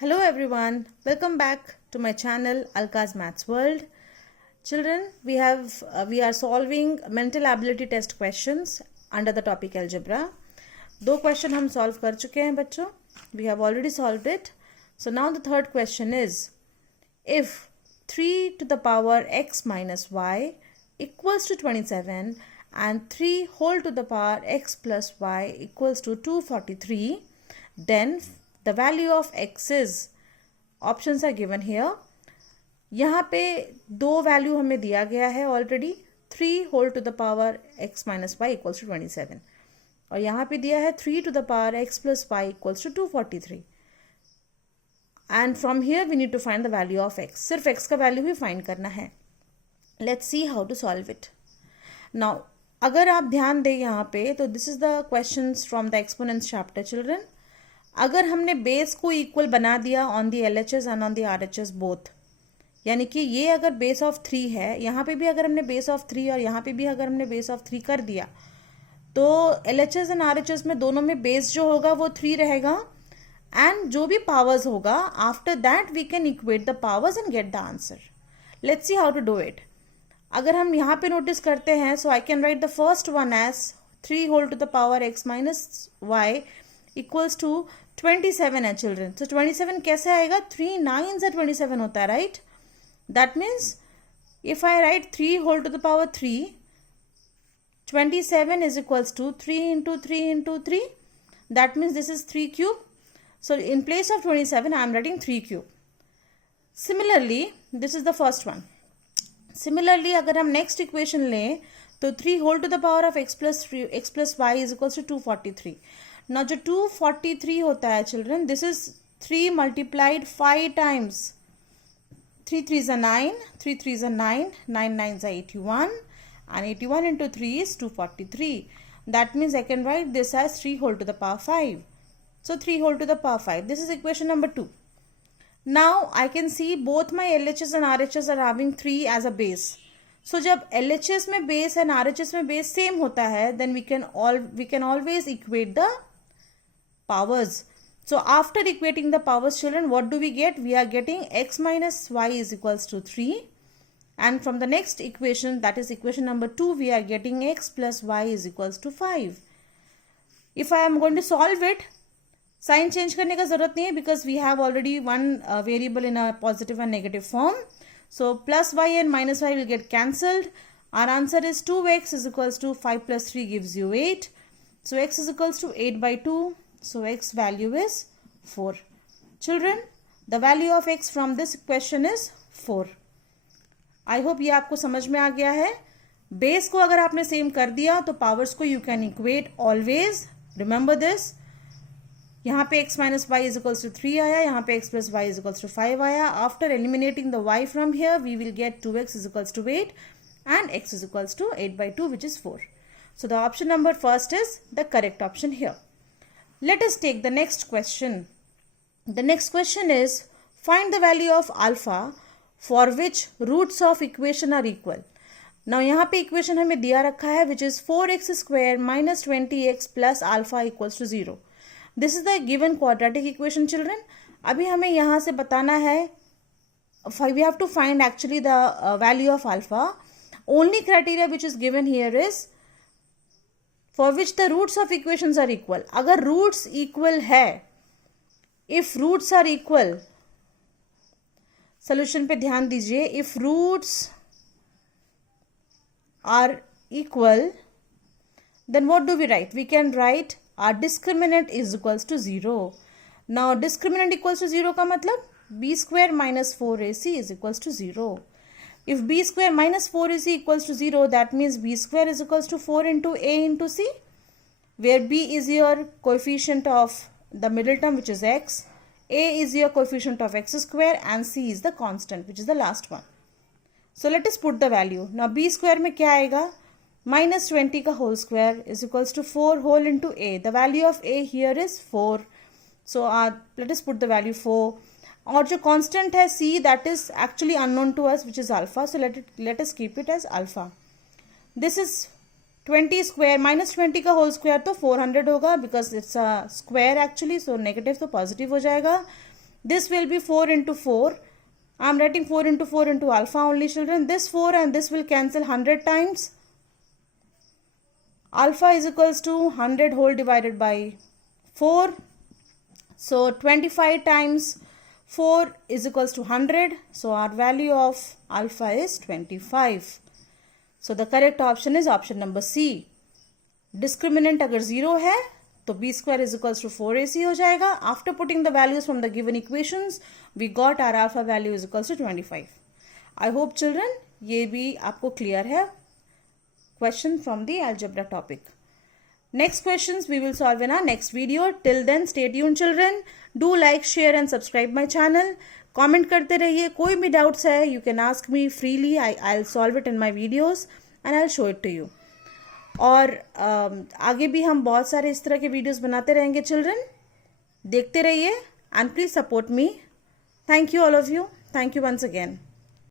Hello everyone, welcome back to my channel Alka's Maths World. Children, we are solving mental ability test questions under the topic algebra. दो question हम solve कर चुके हैं बच्चों. We have already solved it. So now the third question is, if 3 to the power x minus y equals to 27 and 3 whole to the power x plus y equals to 243, then the value of x is, options are given here. यहाँ पे दो value हमें दिया गया है already, 3 whole to the power x minus y equals to 27 और यहाँ पे दिया है 3 to the power x plus y equals to 243 and from here we need to find the value of x. सिर्फ x का वैल्यू ही find करना है. Let's see how to solve it. Now अगर आप ध्यान दें यहाँ पे, तो this is the questions from the exponents chapter. Children, अगर हमने बेस को इक्वल बना दिया on the LHS and on the RHS both, यानी कि ये अगर बेस ऑफ 3 है, यहाँ पे भी अगर हमने बेस ऑफ 3 और यहाँ पे भी अगर हमने बेस ऑफ 3 कर दिया, तो LHS एंड RHS में दोनों में बेस जो होगा वो 3 रहेगा एंड जो भी पावर्स होगा after that we can equate the powers and get the answer. Let's see how to do it. अगर हम यहाँ पे नोटिस करते हैं, so I can write the first one as 3 whole to the power x minus y equals to 27 है children. तो 27 कैसे आएगा? 3 9 से 27 होता है, right? That means if I write 3 whole to the power 3, 27 is equals to 3 into 3 into 3. That means this is 3 cube. So in place of 27, I am writing 3 cube. Similarly, this is the first one. Similarly, अगर हम next equation लें, तो 3 whole to the power of x plus y is equals to 243. Now जो 243 होता है children, this is 3 multiplied 5 times. 3 3s are 9, 3 3s are 9, 9 9s are 81, and 81 into 3 is 243. That means I can write this as 3 whole to the power 5. So 3 whole to the power 5. This is equation number 2. Now I can see both my LHS and RHS are having 3 as a base. So जब LHS में base and RHS में base same होता है, then we can always equate the powers. So after equating the powers, children, what do we get? We are getting x minus y is equals to 3. And from the next equation, that is equation number 2, we are getting x plus y is equals to 5. If I am going to solve it, sign change करने का जरूरत नहीं है, because we have already one variable in a positive and negative form. So plus y and minus y will get cancelled. Our answer is 2x is equals to 5 plus 3 gives you 8. So x is equals to 8 by 2. So x value is 4. Children, the value of x from this question is 4. I hope ये आपको समझ में आ गया है. Base को अगर आपने same कर दिया तो पावर्स को you can equate always. Remember this. यहाँ पे x minus y is equals to 3 आया, यहाँ पे x plus y is equals to 5 आया. After eliminating the y from here we will get 2x is equals to 8 and x is equals to 8 by 2 which is 4. So the option number first is the correct option here. Let us take the next question. The next question is, find the value of alpha for which roots of equation are equal. Now यहाँ पे equation हमें दिया रखा है which is 4x square minus 20x plus alpha equals to 0. This is the given quadratic equation, children. अभी हमें यहाँ से बताना है, we have to find actually the value of alpha. Only criteria which is given here is for which the roots of equations are equal. अगर roots equal है, if roots are equal, solution पे ध्यान दीजिए. If roots are equal, then what do we write? We can write our discriminant is equals to 0. Now discriminant equals to 0 का मतलब b square minus 4ac is equals to 0. If b square minus 4ac equals to 0, that means b square is equals to 4 into a into c, where b is your coefficient of the middle term which is x, a is your coefficient of x square, and c is the constant which is the last one. So let us put the value. Now b square में क्या आएगा? Minus 20 का whole square is equals to 4 whole into a. The value of a here is 4. So let us put the value 4. और जो constant है c, that is actually unknown to us which is alpha. So let us keep it as alpha. This is 20 square minus 20 का whole square तो 400 होगा, because it's a square actually. So negative तो positive हो जाएगा. This will be 4 into 4. I'm writing 4 into 4 into alpha only, children. This 4 and this will cancel 100 times. Alpha is equals to 100 whole divided by 4. So 25 times 4 is equals to 100. So our value of alpha is 25. So the correct option is option number C. Discriminant अगर 0 है तो b square is equals to 4ac हो जाएगा. After putting the values from the given equations, we got our alpha value is equals to 25. I hope children ये भी आपको clear है. Question from the algebra topic. Next questions we will solve in our next video. Till then, stay tuned children. Do like, share and subscribe my channel. Comment करते रहिए. कोई भी doubts है, you can ask me freely. I'll solve it in my videos and I'll show it to you. और आगे भी हम बहुत सारे इस तरह के वीडियोस बनाते रहेंगे चिल्ड्रन. देखते रहिए and please support me. Thank you all of you. Thank you once again.